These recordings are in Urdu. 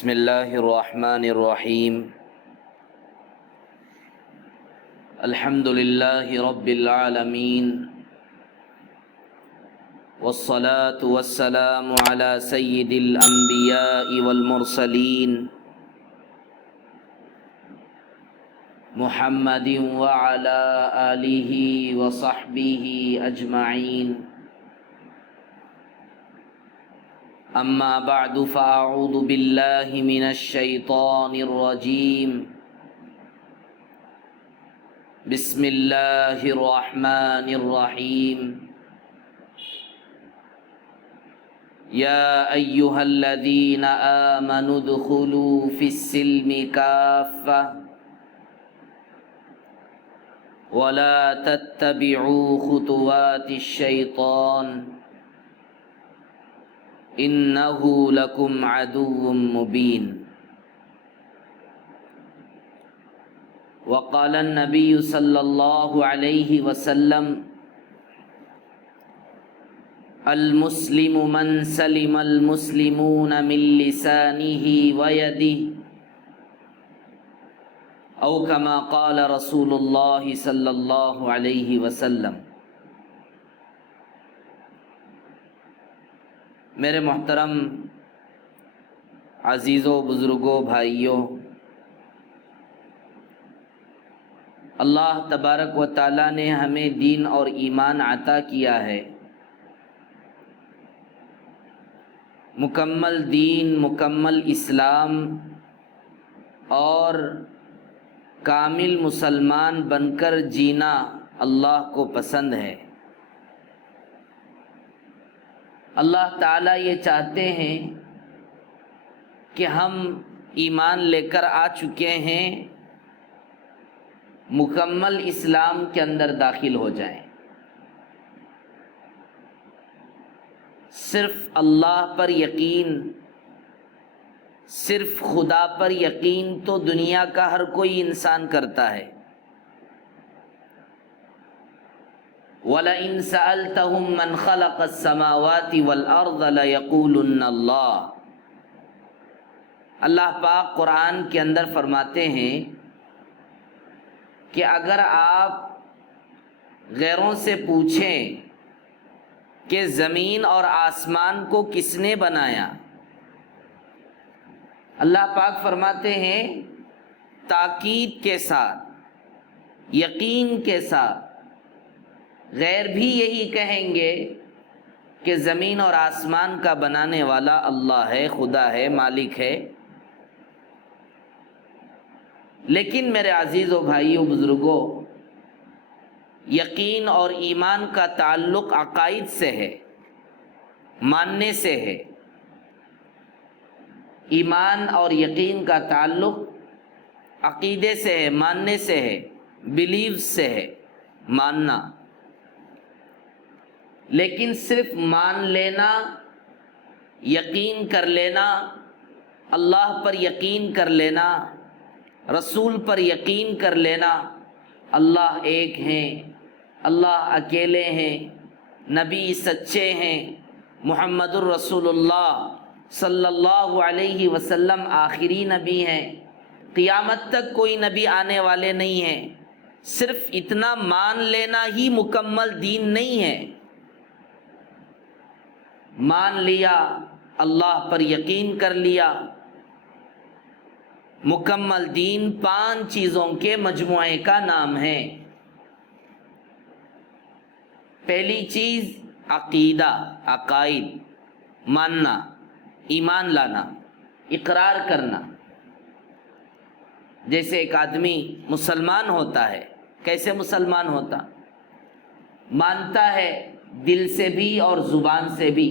بسم اللہ الرحمن الرحیم الحمد للہ رب العالمین والصلاة والسلام علی سید الانبیاء والمرسلین محمد وعلی آلہ وصحبہ اجمعین اما بعد فاعوذ باللہ من الشیطان الرجیم بسم اللہ الرحمن الرحیم یا ایہا الذین آمنوا ادخلوا فی السلم کافہ ولا تتبعوا خطوات الشیطان انہ لکم عدو مبین وقال النبی صلی اللہ علیہ وسلم المسلم من سلم المسلمون من لسانہ ویدہ او کما قال رسول اللہ صلی اللہ علیہ وسلم۔ میرے محترم عزیزوں، بزرگوں، بھائیوں، اللہ تبارک و تعالیٰ نے ہمیں دین اور ایمان عطا کیا ہے۔ مکمل دین، مکمل اسلام اور کامل مسلمان بن کر جینا اللہ کو پسند ہے۔ اللہ تعالیٰ یہ چاہتے ہیں کہ ہم ایمان لے کر آ چکے ہیں، مکمل اسلام کے اندر داخل ہو جائیں، صرف اللہ پر یقین، صرف خدا پر یقین تو دنیا کا ہر کوئی انسان کرتا ہے۔ وَلَئِن سَأَلْتَهُم مَّنْ خَلَقَ السَّمَاوَاتِ وَالْأَرْضَ لَيَقُولُنَّ اللَّهُ۔ اللہ پاک قرآن کے اندر فرماتے ہیں کہ اگر آپ غیروں سے پوچھیں کہ زمین اور آسمان کو کس نے بنایا، اللہ پاک فرماتے ہیں تاکید کے ساتھ، یقین کے ساتھ، غیر بھی یہی کہیں گے کہ زمین اور آسمان کا بنانے والا اللہ ہے، خدا ہے، مالک ہے۔ لیکن میرے عزیزوں، بھائیوں، بزرگوں، یقین اور ایمان کا تعلق عقائد سے ہے، ماننے سے ہے۔ ایمان اور یقین کا تعلق عقیدے سے ہے، ماننے سے ہے، بلیو سے ہے، ماننا۔ لیکن صرف مان لینا، یقین کر لینا، اللہ پر یقین کر لینا، رسول پر یقین کر لینا، اللہ ایک ہیں، اللہ اکیلے ہیں، نبی سچے ہیں، محمد الرسول اللہ صلی اللہ علیہ وسلم آخری نبی ہیں، قیامت تک کوئی نبی آنے والے نہیں ہیں، صرف اتنا مان لینا ہی مکمل دین نہیں ہے۔ مان لیا، اللہ پر یقین کر لیا، مکمل دین 5 چیزوں کے مجموعے کا نام ہے۔ پہلی چیز عقیدہ، عقائد، ماننا، ایمان لانا، اقرار کرنا۔ جیسے ایک آدمی مسلمان ہوتا ہے، کیسے مسلمان ہوتا؟ مانتا ہے دل سے بھی اور زبان سے بھی،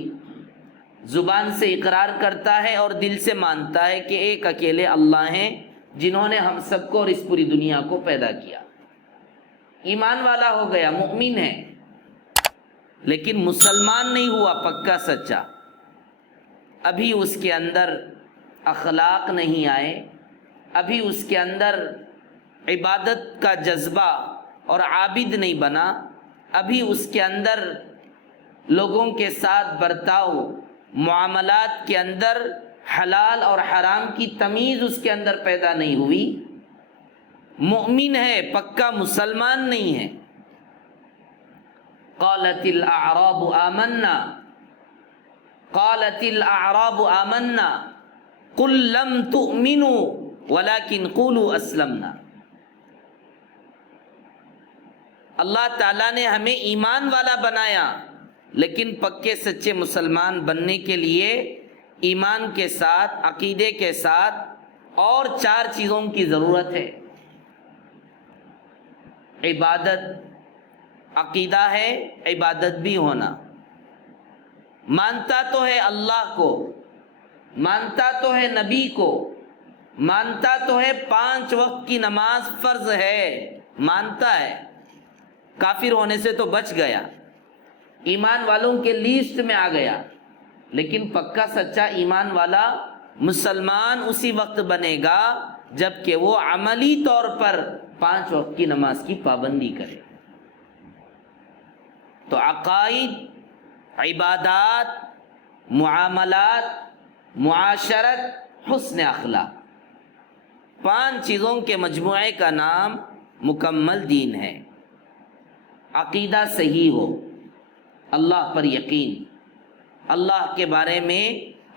زبان سے اقرار کرتا ہے اور دل سے مانتا ہے کہ ایک اکیلے اللہ ہیں جنہوں نے ہم سب کو اور اس پوری دنیا کو پیدا کیا۔ ایمان والا ہو گیا، مومن ہے، لیکن مسلمان نہیں ہوا پکا سچا۔ ابھی اس کے اندر اخلاق نہیں آئے، ابھی اس کے اندر عبادت کا جذبہ اور عابد نہیں بنا، ابھی اس کے اندر لوگوں کے ساتھ برتاؤ، معاملات کے اندر حلال اور حرام کی تمیز اس کے اندر پیدا نہیں ہوئی، مومن ہے، پکا مسلمان نہیں ہے۔ قالت الاعراب آمنا قالت الاعراب آمنا قل لم تؤمنوا ولكن قولوا اسلمنا۔ اللہ تعالیٰ نے ہمیں ایمان والا بنایا، لیکن پکے سچے مسلمان بننے کے لیے ایمان کے ساتھ، عقیدے کے ساتھ اور 4 چیزوں کی ضرورت ہے۔ عبادت، عقیدہ ہے، عبادت بھی ہونا، مانتا تو ہے اللہ کو، مانتا تو ہے نبی کو، مانتا تو ہے 5 وقت کی نماز فرض ہے، مانتا ہے، کافر ہونے سے تو بچ گیا، ایمان والوں کے لیسٹ میں آ گیا، لیکن پکا سچا ایمان والا مسلمان اسی وقت بنے گا جب کہ وہ عملی طور پر 5 وقت کی نماز کی پابندی کرے۔ تو عقائد، عبادات، معاملات، معاشرت، حسن اخلاق، 5 چیزوں کے مجموعے کا نام مکمل دین ہے۔ عقیدہ صحیح ہو، اللہ پر یقین، اللہ کے بارے میں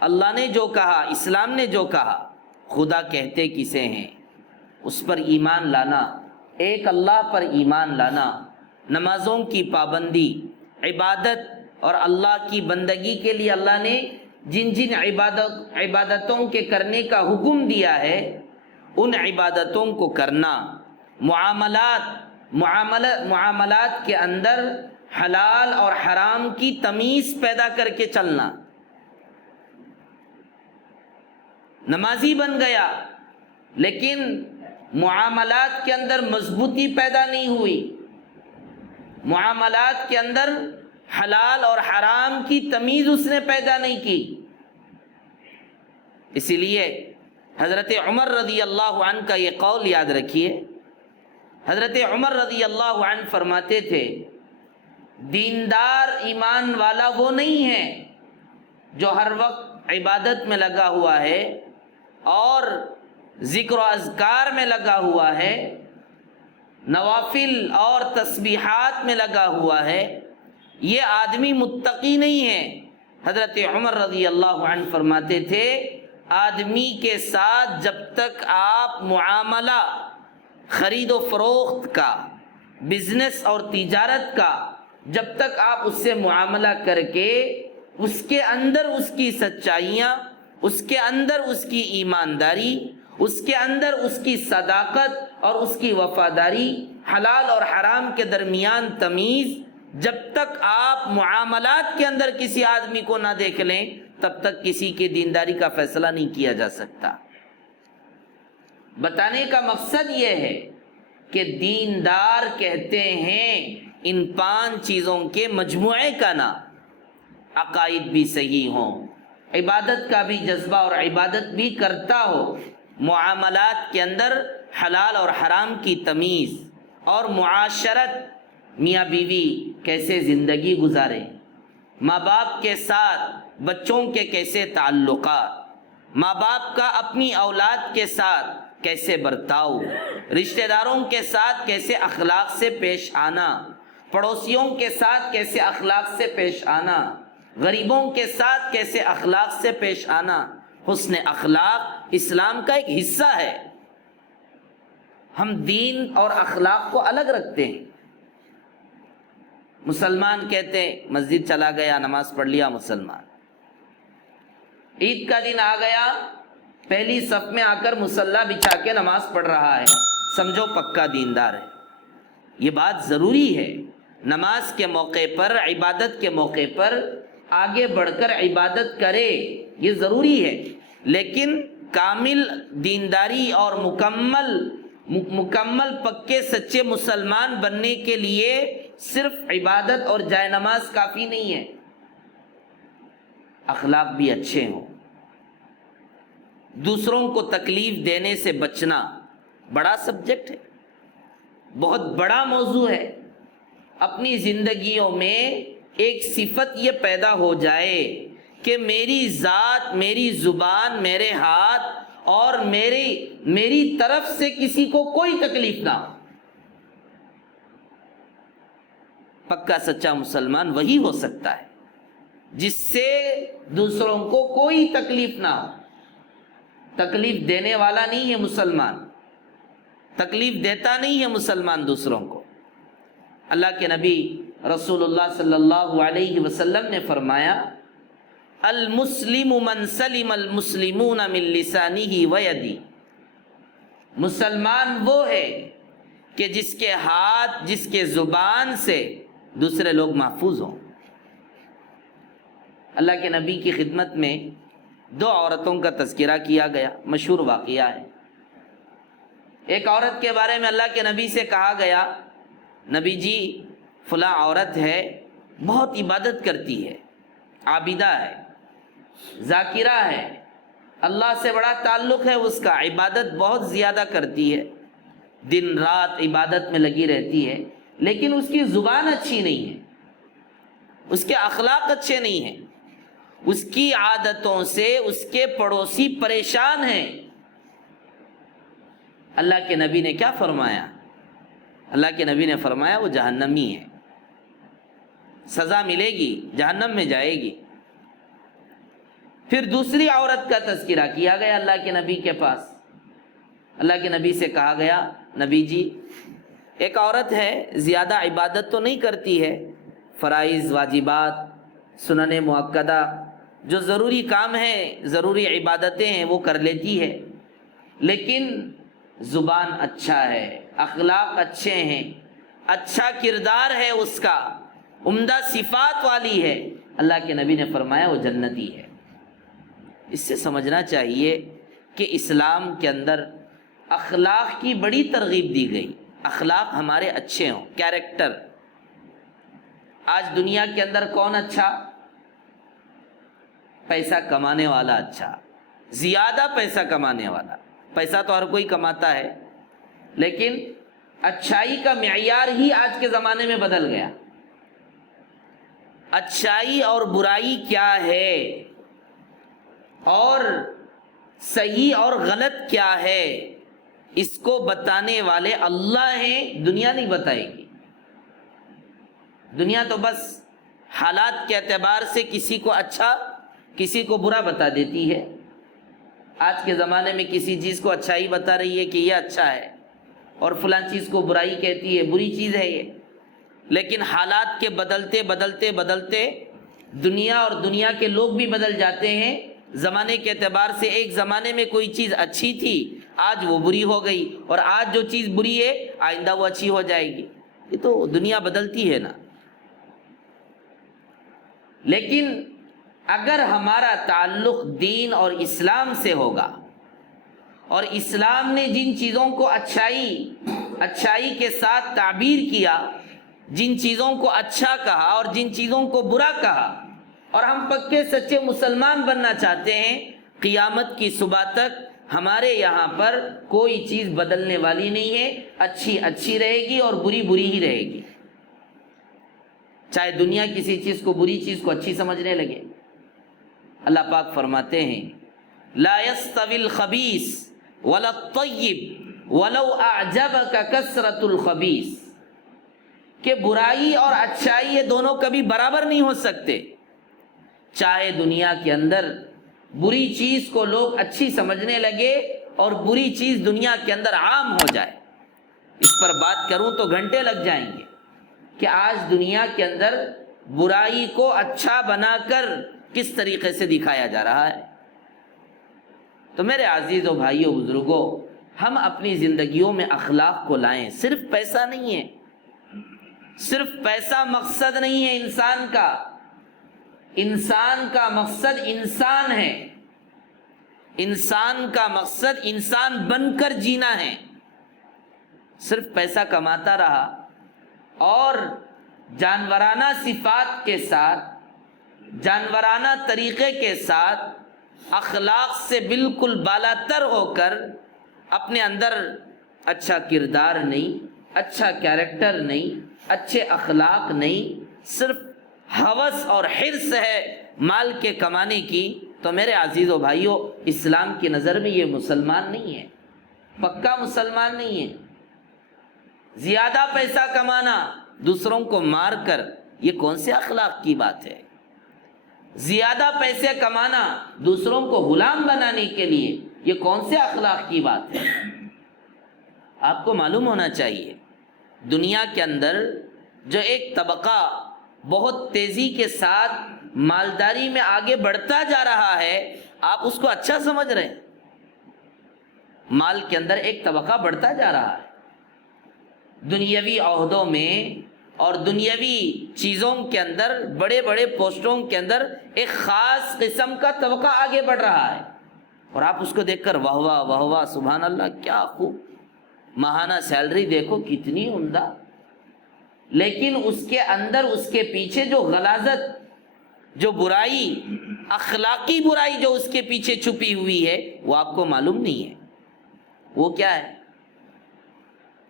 اللہ نے جو کہا، اسلام نے جو کہا، خدا کہتے کسے ہیں، اس پر ایمان لانا، ایک اللہ پر ایمان لانا، نمازوں کی پابندی، عبادت اور اللہ کی بندگی کے لیے اللہ نے جن جن عبادتوں کے کرنے کا حکم دیا ہے ان عبادتوں کو کرنا، معاملات کے اندر حلال اور حرام کی تمیز پیدا کر کے چلنا۔ نمازی بن گیا لیکن معاملات کے اندر مضبوطی پیدا نہیں ہوئی، معاملات کے اندر حلال اور حرام کی تمیز اس نے پیدا نہیں کی۔ اسی لیے حضرت عمر رضی اللہ عنہ کا یہ قول یاد رکھیے، حضرت عمر رضی اللہ عنہ فرماتے تھے دیندار ایمان والا وہ نہیں ہے جو ہر وقت عبادت میں لگا ہوا ہے اور ذکر و اذکار میں لگا ہوا ہے، نوافل اور تسبیحات میں لگا ہوا ہے، یہ آدمی متقی نہیں ہے۔ حضرت عمر رضی اللہ عنہ فرماتے تھے آدمی کے ساتھ جب تک آپ معاملہ خرید و فروخت کا، بزنس اور تجارت کا، جب تک آپ اس سے معاملہ کر کے اس کے اندر اس کی سچائیاں، اس کے اندر اس کی ایمانداری، اس کے اندر اس کی صداقت اور اس کی وفاداری، حلال اور حرام کے درمیان تمیز، جب تک آپ معاملات کے اندر کسی آدمی کو نہ دیکھ لیں تب تک کسی کی دینداری کا فیصلہ نہیں کیا جا سکتا۔ بتانے کا مقصد یہ ہے کہ دیندار کہتے ہیں ان 5 چیزوں کے مجموعے کا نام، عقائد بھی صحیح ہوں، عبادت کا بھی جذبہ اور عبادت بھی کرتا ہو، معاملات کے اندر حلال اور حرام کی تمیز، اور معاشرت، میاں بیوی کیسے زندگی گزارے، ماں باپ کے ساتھ بچوں کے کیسے تعلقات، ماں باپ کا اپنی اولاد کے ساتھ کیسے برتاؤ، رشتہ داروں کے ساتھ کیسے اخلاق سے پیش آنا، پڑوسیوں کے ساتھ کیسے اخلاق سے پیش آنا، غریبوں کے ساتھ کیسے اخلاق سے پیش آنا۔ حسن اخلاق اسلام کا ایک حصہ ہے۔ ہم دین اور اخلاق کو الگ رکھتے ہیں۔ مسلمان کہتے ہیں مسجد چلا گیا، نماز پڑھ لیا مسلمان، عید کا دن آ گیا پہلی صف میں آ کر مصلی بچھا کے نماز پڑھ رہا ہے، سمجھو پکا دیندار ہے۔ یہ بات ضروری ہے، نماز کے موقع پر، عبادت کے موقع پر آگے بڑھ کر عبادت کرے، یہ ضروری ہے، لیکن کامل دینداری اور مکمل پکے سچے مسلمان بننے کے لیے صرف عبادت اور جائے نماز کافی نہیں ہے، اخلاق بھی اچھے ہوں۔ دوسروں کو تکلیف دینے سے بچنا بڑا سبجیکٹ ہے، بہت بڑا موضوع ہے۔ اپنی زندگیوں میں ایک صفت یہ پیدا ہو جائے کہ میری ذات، میری زبان، میرے ہاتھ اور میری طرف سے کسی کو کوئی تکلیف نہ ہو۔ پکا سچا مسلمان وہی ہو سکتا ہے جس سے دوسروں کو کوئی تکلیف نہ ہو۔ تکلیف دینے والا نہیں ہے مسلمان، تکلیف دیتا نہیں ہے مسلمان دوسروں کو۔ اللہ کے نبی رسول اللہ صلی اللہ علیہ وسلم نے فرمایا، المسلم من سلم المسلمون من لسانہ ویدہ، مسلمان وہ ہے کہ جس کے ہاتھ، جس کے زبان سے دوسرے لوگ محفوظ ہوں۔ اللہ کے نبی کی خدمت میں دو عورتوں کا تذکرہ کیا گیا، مشہور واقعہ ہے۔ ایک عورت کے بارے میں اللہ کے نبی سے کہا گیا، نبی جی فلاں عورت ہے، بہت عبادت کرتی ہے، عابدہ ہے، ذاکرہ ہے، اللہ سے بڑا تعلق ہے اس کا، عبادت بہت زیادہ کرتی ہے، دن رات عبادت میں لگی رہتی ہے، لیکن اس کی زبان اچھی نہیں ہے، اس کے اخلاق اچھے نہیں ہیں، اس کی عادتوں سے اس کے پڑوسی پریشان ہیں۔ اللہ کے نبی نے کیا فرمایا؟ اللہ کے نبی نے فرمایا وہ جہنمی ہے، سزا ملے گی، جہنم میں جائے گی۔ پھر دوسری عورت کا تذکرہ کیا گیا اللہ کے نبی کے پاس۔ اللہ کے نبی سے کہا گیا، نبی جی ایک عورت ہے، زیادہ عبادت تو نہیں کرتی ہے، فرائض، واجبات، سنن مؤکدہ، جو ضروری کام ہیں، ضروری عبادتیں ہیں وہ کر لیتی ہے، لیکن زبان اچھا ہے، اخلاق اچھے ہیں، اچھا کردار ہے اس کا، عمدہ صفات والی ہے۔ اللہ کے نبی نے فرمایا وہ جنتی ہے۔ اس سے سمجھنا چاہیے کہ اسلام کے اندر اخلاق کی بڑی ترغیب دی گئی، اخلاق ہمارے اچھے ہوں، کیریکٹر۔ آج دنیا کے اندر کون اچھا؟ پیسہ کمانے والا اچھا، زیادہ پیسہ کمانے والا۔ پیسہ تو ہر کوئی کماتا ہے، لیکن اچھائی کا معیار ہی آج کے زمانے میں بدل گیا۔ اچھائی اور برائی کیا ہے اور صحیح اور غلط کیا ہے، اس کو بتانے والے اللہ ہیں، دنیا نہیں بتائے گی۔ دنیا تو بس حالات کے اعتبار سے کسی کو اچھا کسی کو برا بتا دیتی ہے۔ آج کے زمانے میں کسی چیز کو اچھائی بتا رہی ہے کہ یہ اچھا ہے، اور فلاں چیز کو برائی کہتی ہے، بری چیز ہے یہ۔ لیکن حالات کے بدلتے بدلتے بدلتے دنیا اور دنیا کے لوگ بھی بدل جاتے ہیں۔ زمانے کے اعتبار سے ایک زمانے میں کوئی چیز اچھی تھی، آج وہ بری ہو گئی، اور آج جو چیز بری ہے آئندہ وہ اچھی ہو جائے گی۔ یہ تو دنیا بدلتی ہے نا۔ لیکن اگر ہمارا تعلق دین اور اسلام سے ہوگا، اور اسلام نے جن چیزوں کو اچھائی کے ساتھ تعبیر کیا، جن چیزوں کو اچھا کہا اور جن چیزوں کو برا کہا، اور ہم پکے سچے مسلمان بننا چاہتے ہیں، قیامت کی صبح تک ہمارے یہاں پر کوئی چیز بدلنے والی نہیں ہے، اچھی اچھی رہے گی اور بری بری ہی رہے گی۔ چاہے دنیا کسی چیز کو، بری چیز کو اچھی سمجھنے لگے۔ اللہ پاک فرماتے ہیں، لا يستوي الخبيث ولا الطيب ولو اعجبك كثرة الخبيث، کہ برائی اور اچھائی یہ دونوں کبھی برابر نہیں ہو سکتے۔ چاہے دنیا کے اندر بری چیز کو لوگ اچھی سمجھنے لگے اور بری چیز دنیا کے اندر عام ہو جائے، اس پر بات کروں تو گھنٹے لگ جائیں گے کہ آج دنیا کے اندر برائی کو اچھا بنا کر کس طریقے سے دکھایا جا رہا ہے۔ تو میرے عزیزوں، بھائیوں، بزرگوں، ہم اپنی زندگیوں میں اخلاق کو لائیں۔ صرف پیسہ نہیں ہے، صرف پیسہ مقصد نہیں ہے انسان کا۔ انسان کا مقصد انسان ہے، انسان کا مقصد انسان بن کر جینا ہے۔ صرف پیسہ کماتا رہا اور جانورانہ صفات کے ساتھ، جانورانہ طریقے کے ساتھ، اخلاق سے بالکل بالا تر ہو کر اپنے اندر اچھا کردار نہیں، اچھا کیریکٹر نہیں، اچھے اخلاق نہیں، صرف ہوس اور حرص ہے مال کے کمانے کی، تو میرے عزیزو بھائیو، اسلام کی نظر میں یہ مسلمان نہیں ہے، پکا مسلمان نہیں ہے۔ زیادہ پیسہ کمانا دوسروں کو مار کر، یہ کون سے اخلاق کی بات ہے؟ زیادہ پیسے کمانا دوسروں کو غلام بنانے کے لیے، یہ کون سے اخلاق کی بات ہے؟ آپ کو معلوم ہونا چاہیے، دنیا کے اندر جو ایک طبقہ بہت تیزی کے ساتھ مالداری میں آگے بڑھتا جا رہا ہے، آپ اس کو اچھا سمجھ رہے ہیں؟ مال کے اندر ایک طبقہ بڑھتا جا رہا ہے، دنیاوی عہدوں میں اور دنیاوی چیزوں کے اندر، بڑے بڑے پوسٹوں کے اندر ایک خاص قسم کا طبقہ آگے بڑھ رہا ہے، اور آپ اس کو دیکھ کر واہ واہ واہ واہ سبحان اللہ کیا خوب، ماہانہ سیلری دیکھو کتنی عمدہ، لیکن اس کے اندر، اس کے پیچھے جو غلاظت، جو برائی، اخلاقی برائی جو اس کے پیچھے چھپی ہوئی ہے، وہ آپ کو معلوم نہیں ہے۔ وہ کیا ہے؟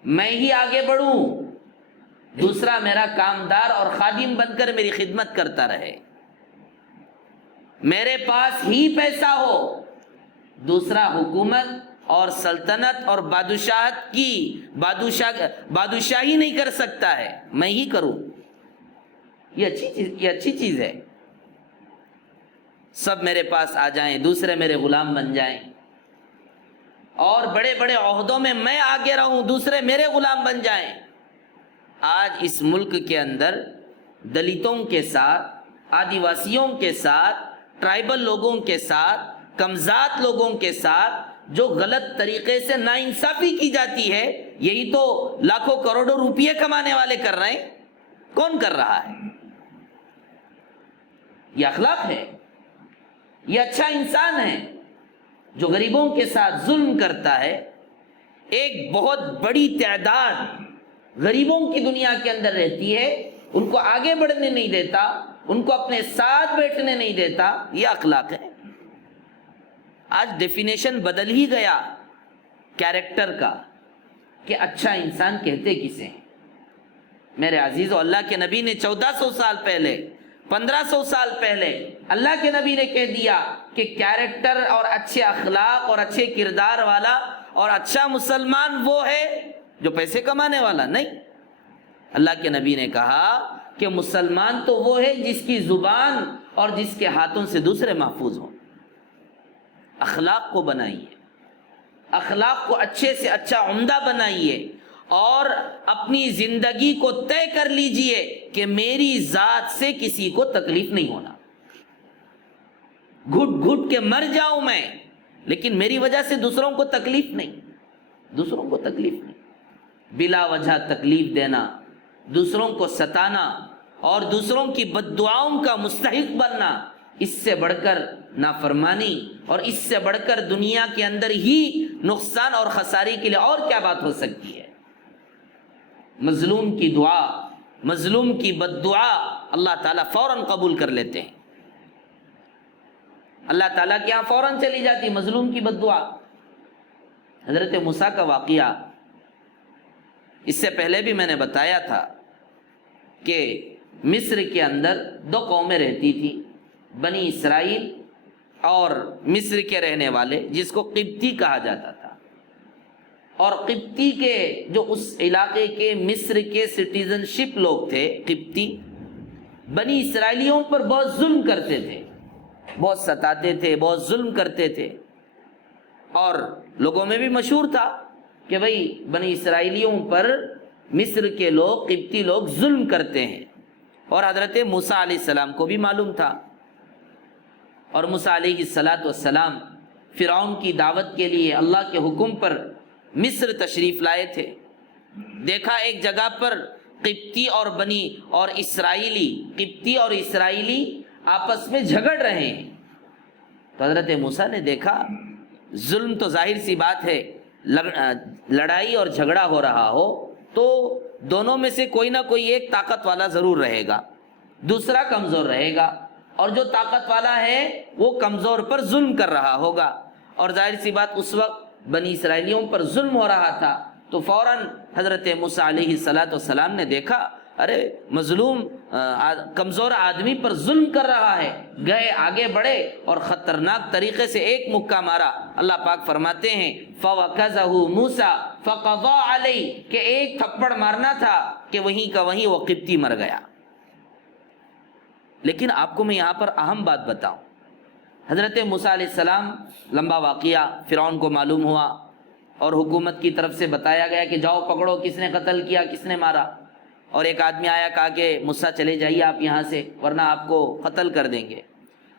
میں ہی آگے بڑھوں، دوسرا میرا کامدار اور خادم بن کر میری خدمت کرتا رہے، میرے پاس ہی پیسہ ہو، دوسرا حکومت اور سلطنت اور بادشاہت کی بادشاہی نہیں کر سکتا ہے، میں ہی کروں۔ یہ اچھی چیز ہے، سب میرے پاس آ جائیں، دوسرے میرے غلام بن جائیں، اور بڑے بڑے عہدوں میں میں آگے رہوں، دوسرے میرے غلام بن جائیں۔ آج اس ملک کے اندر دلتوں کے ساتھ، آدیواسیوں کے ساتھ، ٹرائبل لوگوں کے ساتھ، کمزاد لوگوں کے ساتھ جو غلط طریقے سے ناانصافی کی جاتی ہے، یہی تو لاکھوں کروڑوں روپیے کمانے والے کر رہے ہیں۔ کون کر رہا ہے؟ یہ اخلاق ہے؟ یہ اچھا انسان ہے جو غریبوں کے ساتھ ظلم کرتا ہے؟ ایک بہت بڑی تعداد غریبوں کی دنیا کے اندر رہتی ہے، ان کو آگے بڑھنے نہیں دیتا، ان کو اپنے ساتھ بیٹھنے نہیں دیتا، یہ اخلاق ہے؟ آج ڈیفینیشن بدل ہی گیا کیریکٹر کا، کہ اچھا انسان کہتے کسے ہیں؟ میرے عزیزو، اللہ کے نبی نے 1400 سال پہلے، 1500 سال پہلے اللہ کے نبی نے کہہ دیا کہ کیریکٹر اور اچھے اخلاق اور اچھے کردار والا اور اچھا مسلمان وہ ہے جو پیسے کمانے والا نہیں۔ اللہ کے نبی نے کہا کہ مسلمان تو وہ ہے جس کی زبان اور جس کے ہاتھوں سے دوسرے محفوظ ہوں۔ اخلاق کو بنائیے، اخلاق کو اچھے سے اچھا عمدہ بنائیے، اور اپنی زندگی کو طے کر لیجئے کہ میری ذات سے کسی کو تکلیف نہیں ہونا، گھٹ گھٹ کے مر جاؤں میں لیکن میری وجہ سے دوسروں کو تکلیف نہیں، دوسروں کو تکلیف نہیں۔ بلا وجہ تکلیف دینا، دوسروں کو ستانا اور دوسروں کی بد دعاؤں کا مستحق بننا، اس سے بڑھ کر نافرمانی اور اس سے بڑھ کر دنیا کے اندر ہی نقصان اور خسارے کے لیے اور کیا بات ہو سکتی ہے؟ مظلوم کی دعا، مظلوم کی بد دعا اللہ تعالیٰ فوراً قبول کر لیتے ہیں، اللہ تعالیٰ کے یہاں فوراً چلی جاتی مظلوم کی بد دعا۔ حضرت موسیٰ کا واقعہ اس سے پہلے بھی میں نے بتایا تھا کہ مصر کے اندر 2 قومیں رہتی تھی، بنی اسرائیل اور مصر کے رہنے والے، جس کو قبطی کہا جاتا تھا۔ اور قبطی کے جو اس علاقے کے مصر کے سٹیزن شپ لوگ تھے، قبطی بنی اسرائیلیوں پر بہت ظلم کرتے تھے، بہت ستاتے تھے، بہت ظلم کرتے تھے، اور لوگوں میں بھی مشہور تھا کہ بھئی بنی اسرائیلیوں پر مصر کے لوگ، قبطی لوگ ظلم کرتے ہیں، اور حضرت موسیٰ علیہ السلام کو بھی معلوم تھا۔ اور موسیٰ علیہ السلام فرعون کی دعوت کے لیے اللہ کے حکم پر مصر تشریف لائے تھے۔ دیکھا ایک جگہ پر قبطی اور بنی اور اسرائیلی، قبطی اور اسرائیلی آپس میں جھگڑ رہے ہیں، تو حضرت موسیٰ نے دیکھا ظلم تو ظاہر سی بات ہے، لڑائی اور جھگڑا ہو رہا ہو تو دونوں میں سے کوئی نہ کوئی ایک طاقت والا ضرور رہے گا، دوسرا کمزور رہے گا، اور جو طاقت والا ہے وہ کمزور پر ظلم کر رہا ہوگا، اور ظاہر سی بات اس وقت بنی اسرائیلیوں پر ظلم ہو رہا تھا، تو فوراً حضرت موسیٰ علیہ السلام نے دیکھا ارے مظلوم کمزور آدمی پر ظلم کر رہا ہے، گئے آگے بڑھے اور خطرناک طریقے سے ایک مکہ مارا۔ اللہ پاک فرماتے ہیں فَوَكَزَهُ مُوسَى فَقَضَى عَلَيْهِ کہ ایک تھپڑ مارنا تھا کہ وہیں کا وہیں وہ قبطی مر گیا۔ لیکن آپ کو میں یہاں پر اہم بات بتاؤں، حضرت موسیٰ علیہ السلام، لمبا واقعہ، فرعون کو معلوم ہوا اور حکومت کی طرف سے بتایا گیا کہ جاؤ پکڑو کس نے قتل کیا، کس نے مارا۔ اور ایک آدمی آیا، کہا کہ موسیٰ چلے جائیے آپ یہاں سے ورنہ آپ کو قتل کر دیں گے۔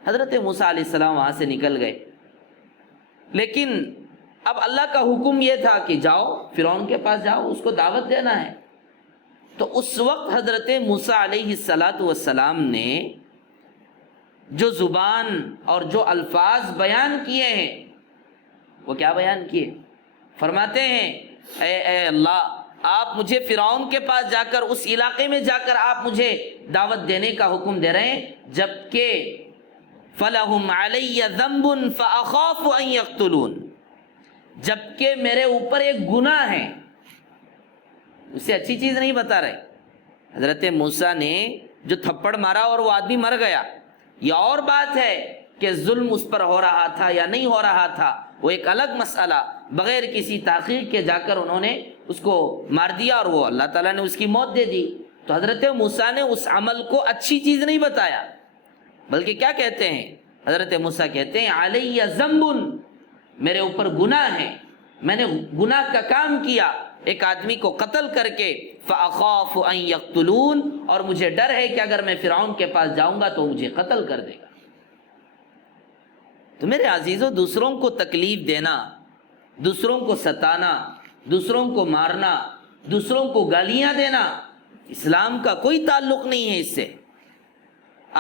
حضرت موسیٰ علیہ السلام وہاں سے نکل گئے، لیکن اب اللہ کا حکم یہ تھا کہ جاؤ فرعون کے پاس جاؤ، اس کو دعوت دینا ہے۔ تو اس وقت حضرت موسیٰ علیہ السلام نے جو زبان اور جو الفاظ بیان کیے ہیں وہ کیا بیان کیے؟ فرماتے ہیں اے اللہ، آپ مجھے فرعون کے پاس جا کر، اس علاقے میں جا کر آپ مجھے دعوت دینے کا حکم دے رہے ہیں، جبکہ فَلَهُمْ عَلَيَّ ذَنْبٌ فَأَخَافُ أَنْ يَقْتُلُونَ، جبکہ میرے اوپر ایک گناہ ہے۔ اسے اچھی چیز نہیں بتا رہے۔ حضرت موسیٰ نے جو تھپڑ مارا اور وہ آدمی مر گیا، یہ اور بات ہے کہ ظلم اس پر ہو رہا تھا یا نہیں ہو رہا تھا، وہ ایک الگ مسئلہ، بغیر کسی تحقیق کے جا کر انہوں نے اس کو مار دیا اور وہ اللہ تعالیٰ نے اس کی موت دے دی۔ تو حضرت موسیٰ نے اس عمل کو اچھی چیز نہیں بتایا، بلکہ کیا کہتے ہیں؟ حضرت موسیٰ کہتے ہیں علیہ ذنب، میرے اوپر گناہ ہے، میں نے گناہ کا کام کیا، ایک آدمی کو قتل کر کے، فَأَخَافُ أَن يَقْتُلُونَ، اور مجھے ڈر ہے کہ اگر میں فرعون کے پاس جاؤں گا تو مجھے قتل کر دے گا۔ تو میرے عزیزوں، دوسروں کو تکلیف دینا، دوسروں کو ستانا، دوسروں کو مارنا، دوسروں کو گالیاں دینا، اسلام کا کوئی تعلق نہیں ہے اس سے۔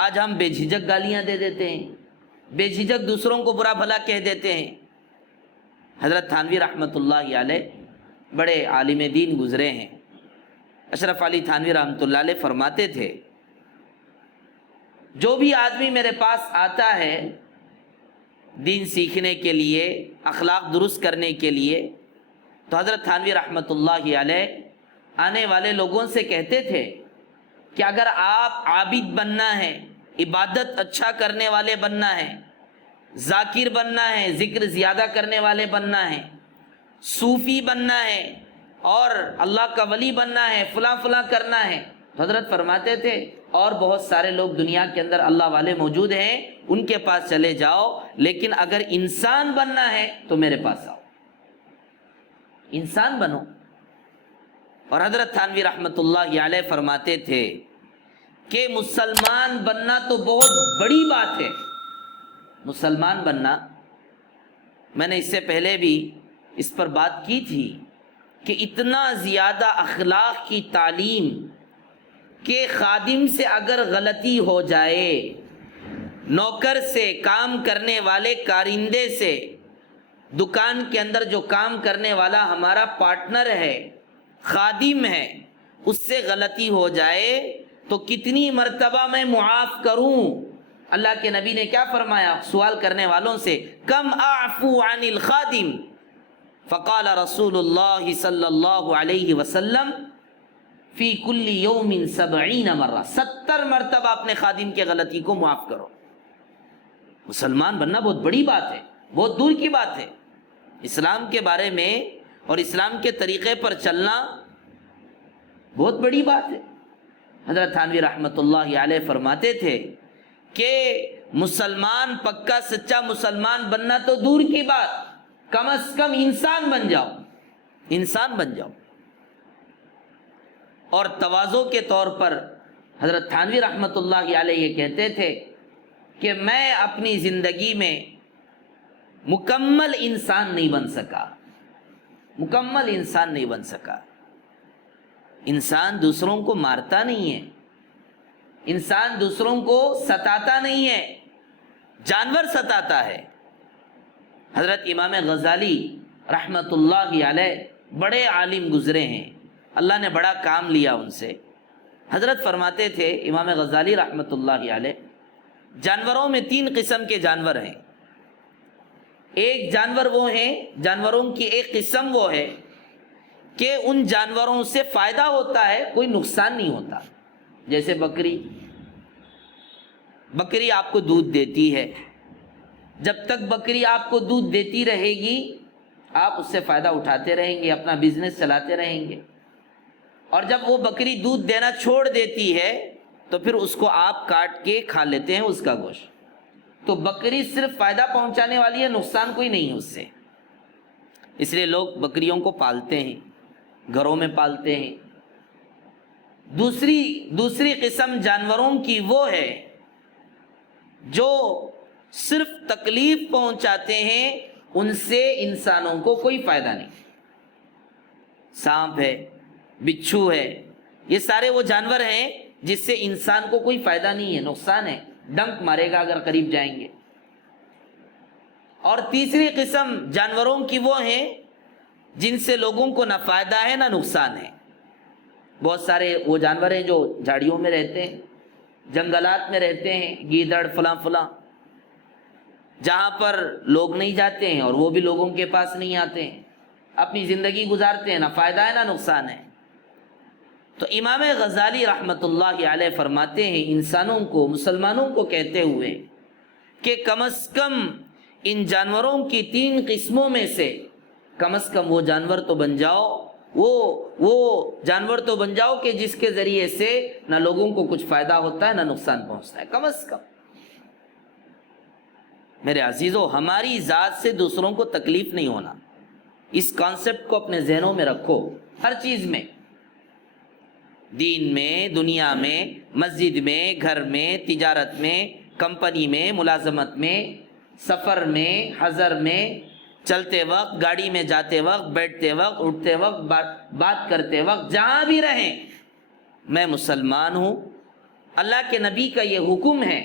آج ہم بے جھجک گالیاں دے دیتے ہیں، بے جھجک دوسروں کو برا بھلا کہہ دیتے ہیں۔ حضرت تھانوی رحمۃ اللہ علیہ بڑے عالم دین گزرے ہیں، اشرف علی تھانوی رحمۃ اللہ علیہ فرماتے تھے جو بھی آدمی میرے پاس آتا ہے دین سیکھنے کے لیے، اخلاق درست کرنے کے لیے، تو حضرت تھانوی رحمۃ اللہ علیہ آنے والے لوگوں سے کہتے تھے کہ اگر آپ عابد بننا ہے، عبادت اچھا کرنے والے بننا ہے، ذاکر بننا ہے، ذکر زیادہ کرنے والے بننا ہے، صوفی بننا ہے اور اللہ کا ولی بننا ہے، فلاں فلاں کرنا ہے، تو حضرت فرماتے تھے اور بہت سارے لوگ دنیا کے اندر اللہ والے موجود ہیں، ان کے پاس چلے جاؤ، لیکن اگر انسان بننا ہے تو میرے پاس آؤ، انسان بنو۔ اور حضرت تھانوی رحمۃ اللہ علیہ فرماتے تھے کہ مسلمان بننا تو بہت بڑی بات ہے، مسلمان بننا، میں نے اس سے پہلے بھی اس پر بات کی تھی کہ اتنا زیادہ اخلاق کی تعلیم کہ خادم سے اگر غلطی ہو جائے، نوکر سے، کام کرنے والے کارندے سے، دکان کے اندر جو کام کرنے والا ہمارا پارٹنر ہے، خادم ہے، اس سے غلطی ہو جائے تو کتنی مرتبہ میں معاف کروں؟ اللہ کے نبی نے کیا فرمایا سوال کرنے والوں سے؟ کم اعفو عن الخادم، فقال رسول اللہ صلی اللہ علیہ وسلم فی کل یوم 70 مرہ، 70 مرتبہ اپنے خادم کے غلطی کو معاف کرو۔ مسلمان بننا بہت بڑی بات ہے، بہت دور کی بات ہے۔ اسلام کے بارے میں اور اسلام کے طریقے پر چلنا بہت بڑی بات ہے۔ حضرت تھانوی رحمۃ اللہ علیہ فرماتے تھے کہ مسلمان، پکا سچا مسلمان بننا تو دور کی بات، کم از کم انسان بن جاؤ، انسان بن جاؤ۔ اور تواضع کے طور پر حضرت تھانوی رحمۃ اللہ علیہ یہ کہتے تھے کہ میں اپنی زندگی میں مکمل انسان نہیں بن سکا، مکمل انسان نہیں بن سکا۔ انسان دوسروں کو مارتا نہیں ہے، انسان دوسروں کو ستاتا نہیں ہے، جانور ستاتا ہے۔ حضرت امام غزالی رحمۃ اللہ علیہ بڑے عالم گزرے ہیں، اللہ نے بڑا کام لیا ان سے۔ حضرت فرماتے تھے امام غزالی رحمۃ اللہ علیہ، جانوروں میں 3 قسم کے جانور ہیں۔ ایک جانور وہ ہیں، جانوروں کی ایک قسم وہ ہے کہ ان جانوروں سے فائدہ ہوتا ہے، کوئی نقصان نہیں ہوتا. جیسے بکری آپ کو دودھ دیتی ہے، جب تک بکری آپ کو دودھ دیتی رہے گی آپ اس سے فائدہ اٹھاتے رہیں گے، اپنا بزنس چلاتے رہیں گے. اور جب وہ بکری دودھ دینا چھوڑ دیتی ہے تو پھر اس کو آپ کاٹ کے کھا لیتے ہیں اس کا گوشت. تو بکری صرف فائدہ پہنچانے والی ہے، نقصان کوئی نہیں ہے اس سے. اس لیے لوگ بکریوں کو پالتے ہیں، گھروں میں پالتے ہیں. دوسری قسم جانوروں کی وہ ہے جو صرف تکلیف پہنچاتے ہیں، ان سے انسانوں کو کوئی فائدہ نہیں. سانپ ہے، بچھو ہے، یہ سارے وہ جانور ہیں جس سے انسان کو کوئی فائدہ نہیں ہے، نقصان ہے، ڈنک مارے گا اگر قریب جائیں گے. اور تیسری قسم جانوروں کی وہ ہیں جن سے لوگوں کو نہ فائدہ ہے نہ نقصان ہے. بہت سارے وہ جانور ہیں جو جھاڑیوں میں رہتے ہیں، جنگلات میں رہتے ہیں، گیدڑ فلاں فلاں، جہاں پر لوگ نہیں جاتے ہیں اور وہ بھی لوگوں کے پاس نہیں آتے ہیں، اپنی زندگی گزارتے ہیں، نہ فائدہ ہے نہ نقصان ہے. تو امام غزالی رحمۃ اللہ علیہ فرماتے ہیں انسانوں کو، مسلمانوں کو کہتے ہوئے کہ کم از کم ان جانوروں کی 3 قسموں میں سے کم از کم وہ جانور تو بن جاؤ، وہ جانور تو بن جاؤ کہ جس کے ذریعے سے نہ لوگوں کو کچھ فائدہ ہوتا ہے نہ نقصان پہنچتا ہے. کم از کم میرے عزیزو، ہماری ذات سے دوسروں کو تکلیف نہیں ہونا، اس کانسیپٹ کو اپنے ذہنوں میں رکھو. ہر چیز میں، دین میں، دنیا میں، مسجد میں، گھر میں، تجارت میں، کمپنی میں، ملازمت میں، سفر میں، حضر میں، چلتے وقت، گاڑی میں جاتے وقت، بیٹھتے وقت، اٹھتے وقت، بات کرتے وقت، جہاں بھی رہیں میں مسلمان ہوں. اللہ کے نبی کا یہ حکم ہے،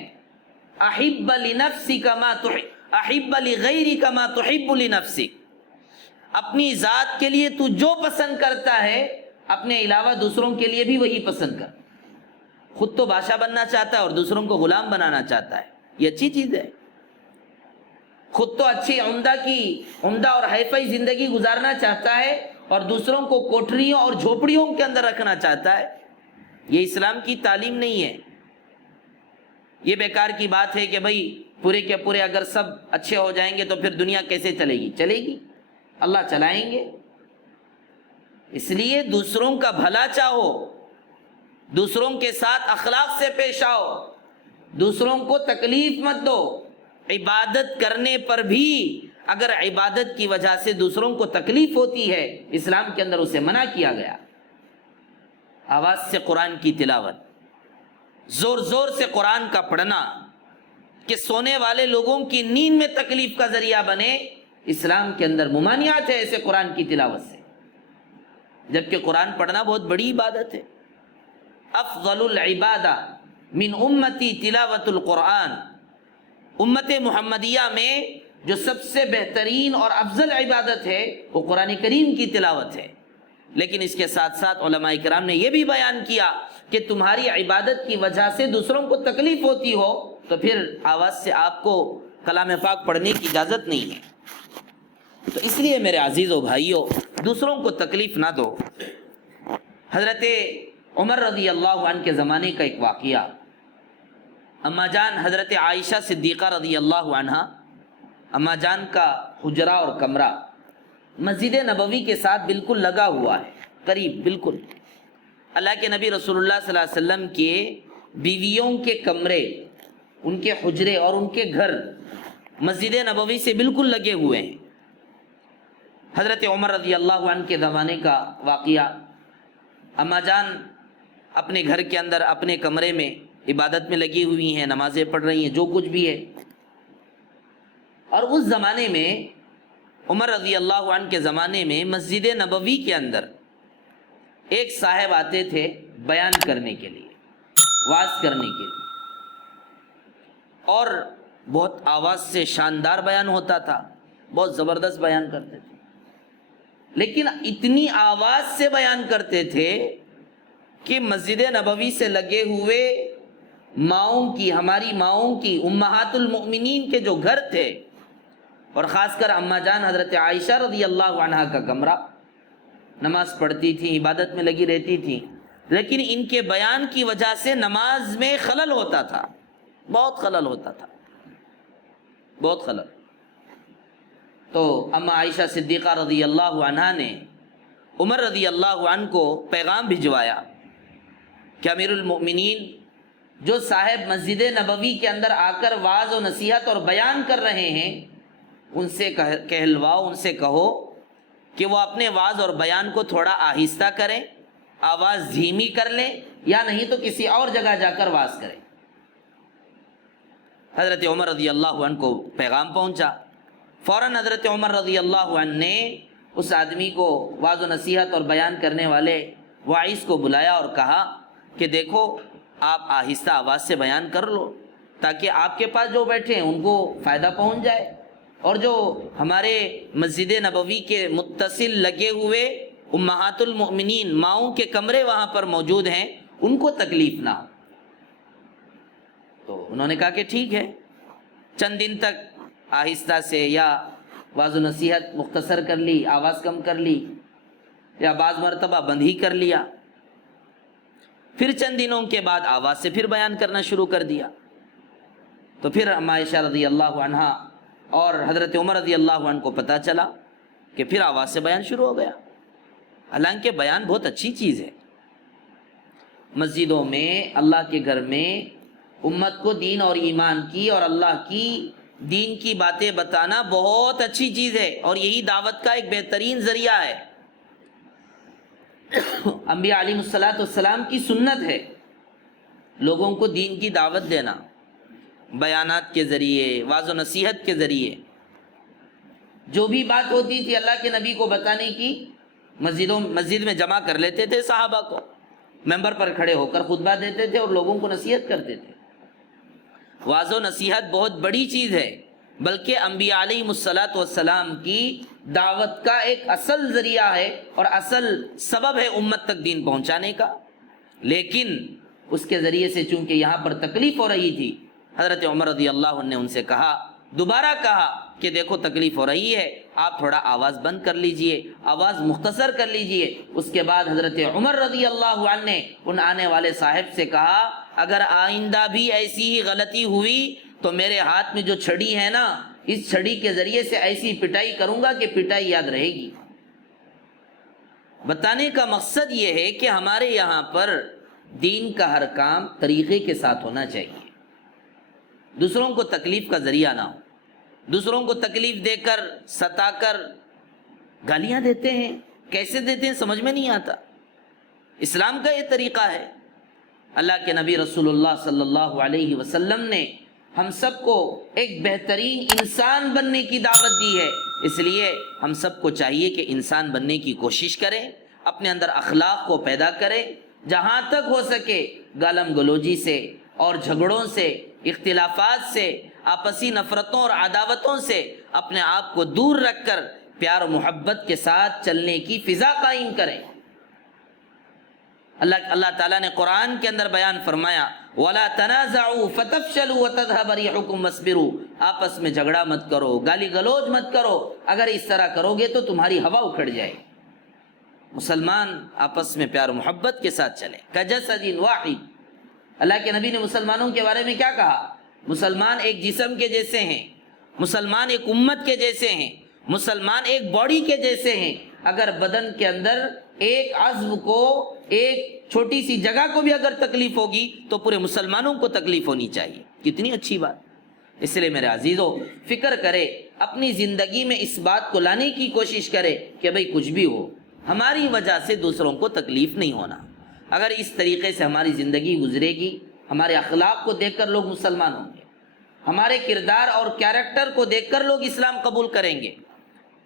احب لنفسک ما تحب، احب لغیرک ما تحب لنفسک. اپنی ذات کے لیے تو جو پسند کرتا ہے اپنے علاوہ دوسروں کے لیے بھی وہی پسند کر. خود تو بادشاہ بننا چاہتا ہے اور دوسروں کو غلام بنانا چاہتا ہے، یہ اچھی چیز ہے. خود تو اچھی عمدہ اور ہائی زندگی گزارنا چاہتا ہے اور دوسروں کو کوٹریوں اور جھوپڑیوں کے اندر رکھنا چاہتا ہے. یہ اسلام کی تعلیم نہیں ہے. یہ بیکار کی بات ہے کہ بھائی پورے کے پورے اگر سب اچھے ہو جائیں گے تو پھر دنیا کیسے چلے گی؟ چلے گی، اللہ چلائیں گے. اس لیے دوسروں کا بھلا چاہو، دوسروں کے ساتھ اخلاق سے پیش آؤ، دوسروں کو تکلیف مت دو. عبادت کرنے پر بھی اگر عبادت کی وجہ سے دوسروں کو تکلیف ہوتی ہے، اسلام کے اندر اسے منع کیا گیا. آواز سے قرآن کی تلاوت، زور زور سے قرآن کا پڑھنا کہ سونے والے لوگوں کی نیند میں تکلیف کا ذریعہ بنے، اسلام کے اندر ممانعت ہے ایسے قرآن کی تلاوت سے. جبکہ قرآن پڑھنا بہت بڑی عبادت ہے. افضل العبادہ من امتی تلاوت القرآن. امت محمدیہ میں جو سب سے بہترین اور افضل عبادت ہے وہ قرآن کریم کی تلاوت ہے. لیکن اس کے ساتھ ساتھ علماء کرام نے یہ بھی بیان کیا کہ تمہاری عبادت کی وجہ سے دوسروں کو تکلیف ہوتی ہو تو پھر آواز سے آپ کو کلام پاک پڑھنے کی اجازت نہیں ہے. تو اس لیے میرے عزیزو بھائیو، دوسروں کو تکلیف نہ دو. حضرت عمر رضی اللہ عنہ کے زمانے کا ایک واقعہ، اما جان حضرت عائشہ صدیقہ رضی اللہ عنہا، اما جان کا حجرہ اور کمرہ مسجد نبوی کے ساتھ بالکل لگا ہوا ہے، قریب بالکل. اللہ کے نبی رسول اللہ صلی اللہ علیہ وسلم کے بیویوں کے کمرے، ان کے حجرے اور ان کے گھر مسجد نبوی سے بالکل لگے ہوئے ہیں. حضرت عمر رضی اللہ عنہ کے زمانے کا واقعہ، اما جان اپنے گھر کے اندر اپنے کمرے میں عبادت میں لگی ہوئی ہیں، نمازیں پڑھ رہی ہیں، جو کچھ بھی ہے. اور اس زمانے میں عمر رضی اللہ عنہ کے زمانے میں مسجد نبوی کے اندر ایک صاحب آتے تھے بیان کرنے کے لیے، واعظ کرنے کے لیے، اور بہت آواز سے شاندار بیان ہوتا تھا، بہت زبردست بیان کرتے تھے. لیکن اتنی آواز سے بیان کرتے تھے کہ مسجد نبوی سے لگے ہوئے ماؤں کی، ہماری ماؤں کی، امہات المؤمنین کے جو گھر تھے، اور خاص کر اما جان حضرت عائشہ رضی اللہ عنہا کا کمرہ، نماز پڑھتی تھیں، عبادت میں لگی رہتی تھیں، لیکن ان کے بیان کی وجہ سے نماز میں خلل ہوتا تھا، بہت خلل ہوتا تھا، بہت خلل۔ تو اما عائشہ صدیقہ رضی اللہ عنہا نے عمر رضی اللہ عنہ کو پیغام بھجوایا کہ امیر المؤمنین، جو صاحب مسجد نبوی کے اندر آ کر وعظ و نصیحت اور بیان کر رہے ہیں، ان سے کہلواؤ، ان سے کہو کہ وہ اپنے وعظ اور بیان کو تھوڑا آہستہ کریں، آواز دھیمی کر لیں، یا نہیں تو کسی اور جگہ جا کر وعظ کریں۔ حضرت عمر رضی اللہ عنہ کو پیغام پہنچا، فوراً حضرت عمر رضی اللہ عنہ نے اس آدمی کو، وعظ و نصیحت اور بیان کرنے والے واعظ کو بلایا اور کہا کہ دیکھو، آپ آہستہ آواز سے بیان کر لو تاکہ آپ کے پاس جو بیٹھے ہیں ان کو فائدہ پہنچ جائے، اور جو ہمارے مسجد نبوی کے متصل لگے ہوئے امہات المؤمنین، ماؤں کے کمرے وہاں پر موجود ہیں، ان کو تکلیف نہ ہو۔ تو انہوں نے کہا کہ ٹھیک ہے۔ چند دن تک آہستہ سے یا وعظ و نصیحت مختصر کر لی، آواز کم کر لی، یا بعض مرتبہ بند ہی کر لیا، پھر چند دنوں کے بعد آواز سے پھر بیان کرنا شروع کر دیا۔ تو پھر اما عائشہ رضی اللہ عنہا اور حضرت عمر رضی اللہ عنہ کو پتہ چلا کہ پھر آواز سے بیان شروع ہو گیا۔ حالانکہ بیان بہت اچھی چیز ہے، مسجدوں میں، اللہ کے گھر میں امت کو دین اور ایمان کی اور اللہ کی دین کی باتیں بتانا بہت اچھی چیز ہے، اور یہی دعوت کا ایک بہترین ذریعہ ہے۔ انبیاء علیہ السلام کی سنت ہے لوگوں کو دین کی دعوت دینا، بیانات کے ذریعے، وعظ و نصیحت کے ذریعے۔ جو بھی بات ہوتی تھی اللہ کے نبی کو بتانے کی، مسجد میں جمع کر لیتے تھے صحابہ کو، ممبر پر کھڑے ہو کر خطبہ دیتے تھے اور لوگوں کو نصیحت کرتے تھے۔ وعظ و نصیحت بہت بڑی چیز ہے، بلکہ انبیاء علیہ السلام کی دعوت کا ایک اصل ذریعہ ہے اور اصل سبب ہے امت تک دین پہنچانے کا۔ لیکن اس کے ذریعے سے چونکہ یہاں پر تکلیف ہو رہی تھی، حضرت عمر رضی اللہ عنہ نے ان سے کہا، دوبارہ کہا کہ دیکھو تکلیف ہو رہی ہے، آپ تھوڑا آواز بند کر لیجئے، آواز مختصر کر لیجئے۔ اس کے بعد حضرت عمر رضی اللہ عنہ نے ان آنے والے صاحب سے کہا، اگر آئندہ بھی ایسی ہی غلطی ہوئی تو میرے ہاتھ میں جو چھڑی ہے نا، اس چھڑی کے ذریعے سے ایسی پٹائی کروں گا کہ پٹائی یاد رہے گی۔ بتانے کا مقصد یہ ہے کہ ہمارے یہاں پر دین کا ہر کام طریقے کے ساتھ ہونا چاہیے، دوسروں کو تکلیف کا ذریعہ نہ ہو۔ دوسروں کو تکلیف دے کر، ستا کر گالیاں دیتے ہیں، کیسے دیتے ہیں سمجھ میں نہیں آتا۔ اسلام کا یہ طریقہ ہے۔ اللہ کے نبی رسول اللہ صلی اللہ علیہ وسلم نے ہم سب کو ایک بہترین انسان بننے کی دعوت دی ہے، اس لیے ہم سب کو چاہیے کہ انسان بننے کی کوشش کریں، اپنے اندر اخلاق کو پیدا کریں، جہاں تک ہو سکے گالم گلوجی سے اور جھگڑوں سے، اختلافات سے، آپسی نفرتوں اور عداوتوں سے اپنے آپ کو دور رکھ کر پیار و محبت کے ساتھ چلنے کی فضا قائم کریں۔ اللہ تعالیٰ نے قرآن کے اندر بیان فرمایا، وَلَا تَنَازَعُوا فَتَفْشَلُوا وَتَذْهَبَ رِيحُكُمْ وَاصْبِرُوا، آپس میں جھگڑا مت کرو، گالی گلوچ مت کرو، اگر اس طرح کرو گے تو تمہاری ہوا اکھڑ جائے۔ مسلمان آپس میں پیار و محبت کے ساتھ چلیں، کَجَسَدٍ وَاحِدٍ۔ اللہ کے نبی نے مسلمانوں کے بارے میں کیا کہا؟ مسلمان ایک جسم کے جیسے ہیں، مسلمان ایک امت کے جیسے ہیں، مسلمان ایک باڈی کے جیسے ہیں۔ اگر بدن کے اندر ایک عضو کو، ایک چھوٹی سی جگہ کو بھی اگر تکلیف ہوگی تو پورے مسلمانوں کو تکلیف ہونی چاہیے۔ کتنی اچھی بات۔ اس لیے میرے عزیزو، فکر کرے، اپنی زندگی میں اس بات کو لانے کی کوشش کرے کہ بھئی کچھ بھی ہو، ہماری وجہ سے دوسروں کو تکلیف نہیں ہونا۔ اگر اس طریقے سے ہماری زندگی گزرے گی، ہمارے اخلاق کو دیکھ کر لوگ مسلمان ہوں گے، ہمارے کردار اور کیریکٹر کو دیکھ کر لوگ اسلام قبول کریں گے۔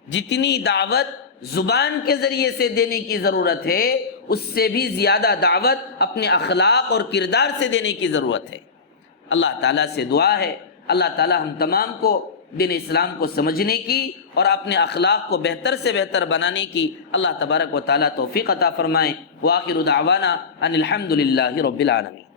جتنی دعوت زبان کے ذریعے سے دینے کی ضرورت ہے، اس سے بھی زیادہ دعوت اپنے اخلاق اور کردار سے دینے کی ضرورت ہے۔ اللہ تعالیٰ سے دعا ہے، اللہ تعالیٰ ہم تمام کو دین اسلام کو سمجھنے کی اور اپنے اخلاق کو بہتر سے بہتر بنانے کی اللہ تبارک و تعالیٰ توفیق عطا فرمائیں۔ وآخر دعوانا ان الحمد للہ رب العالمین۔